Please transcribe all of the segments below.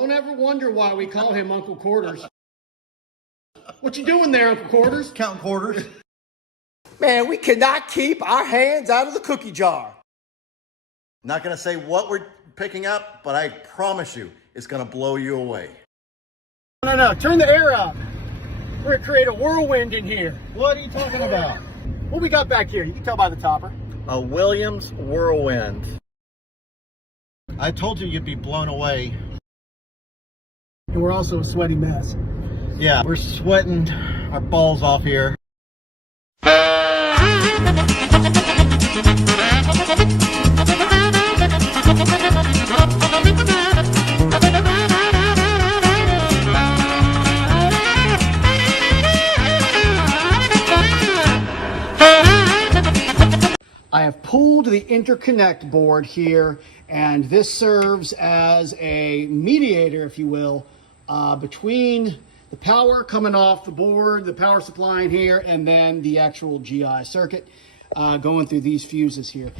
Don't ever wonder why we call him Uncle Quarters. What you doing there, Uncle Quarters? Counting quarters. Man, we cannot keep our hands out of the cookie jar. Not gonna say what we're picking up, but I promise you, it's gonna blow you away. No, turn the air up. We're gonna create a whirlwind in here. What are you talking about? What we got back here? You can tell by the topper. A Williams Whirlwind. I told you you'd be blown away. And we're also a sweaty mess. Yeah, we're sweating our balls off here. I have pulled the interconnect board here, and this serves as a mediator, if you will, between the power coming off the board, the power supply in here, and then the actual GI circuit going through these fuses here.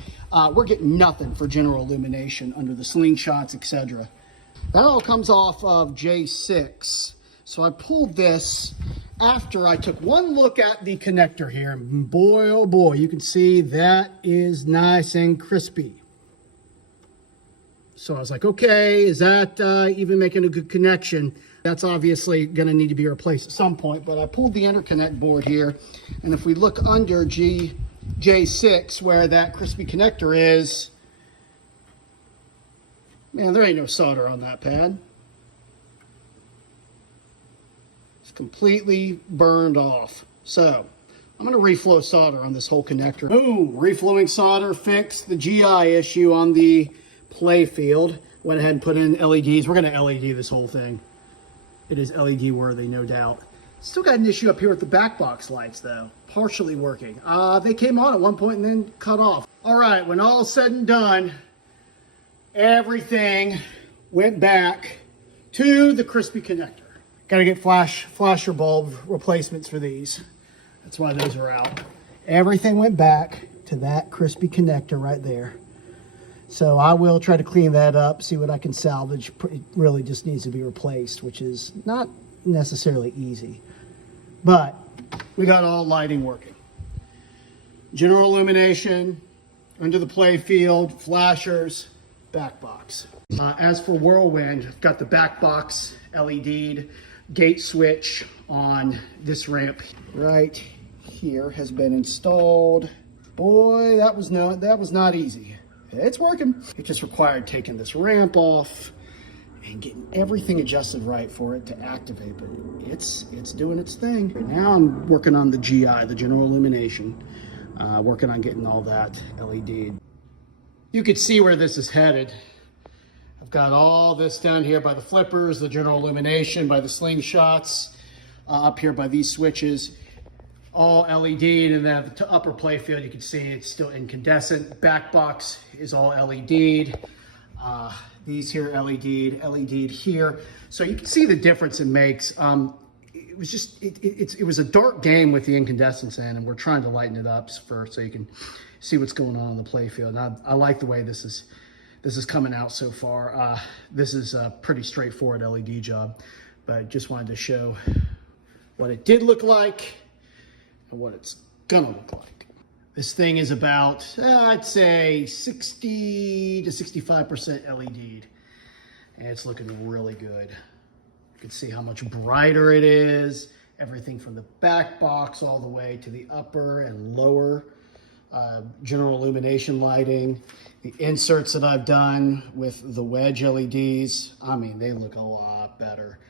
We're getting nothing for general illumination under the slingshots, etc. That all comes off of J6. So I pulled this after I took one look at the connector here. And boy, oh boy, you can see that is nice and crispy. So I was like, okay, is that even making a good connection? That's obviously going to need to be replaced at some point, but I pulled the interconnect board here, and if we look under J6 where that crispy connector is, man, there ain't no solder on that pad. It's completely burned off. So I'm going to reflow solder on this whole connector. Boom, reflowing solder fixed the GI issue on the play field. Went ahead and put in LEDs. We're going to LED this whole thing. It is LED worthy, no doubt. Still got an issue up here with the back box lights though, partially working. They came on at one point and then cut off. All right, when all said and done, everything went back to the crispy connector. Got to get flasher bulb replacements for these. That's why those are out. Everything went back to that crispy connector right there. So I will try to clean that up, see what I can salvage. It really just needs to be replaced, which is not necessarily easy. But we got all lighting working. General illumination, under the play field, flashers, back box. As for Whirlwind, I've got the back box LED'd. Gate switch on this ramp right here has been installed. Boy, that was not easy. It's working. It just required taking this ramp off and getting everything adjusted right for it to activate, but it's doing its thing. Now I'm working on the GI, the general illumination, working on getting all that LED'd. You could see where this is headed. I've got all this down here by the flippers, the general illumination, by the slingshots, up here by these switches, all LED'd, and then the upper play field, you can see it's still incandescent. Back box is all LED'd. These here LED'd here. So you can see the difference it makes. It was just, it was a dark game with the incandescence in, and we're trying to lighten it up first so you can see what's going on the play field. And I like the way this is coming out so far. This is a pretty straightforward LED job, but just wanted to show what it did look like and what it's gonna look like. This thing is about, I'd say 60 to 65% LED'd, and it's looking really good. You can see how much brighter it is. Everything from the back box all the way to the upper and lower general illumination lighting. The inserts that I've done with the wedge LEDs, I mean, they look a lot better.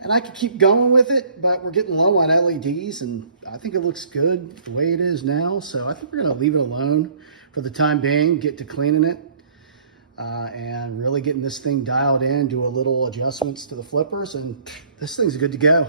And I could keep going with it, but we're getting low on LEDs, and I think it looks good the way it is now. So I think we're gonna leave it alone for the time being, get to cleaning it, and really getting this thing dialed in, do a little adjustments to the flippers, and this thing's good to go.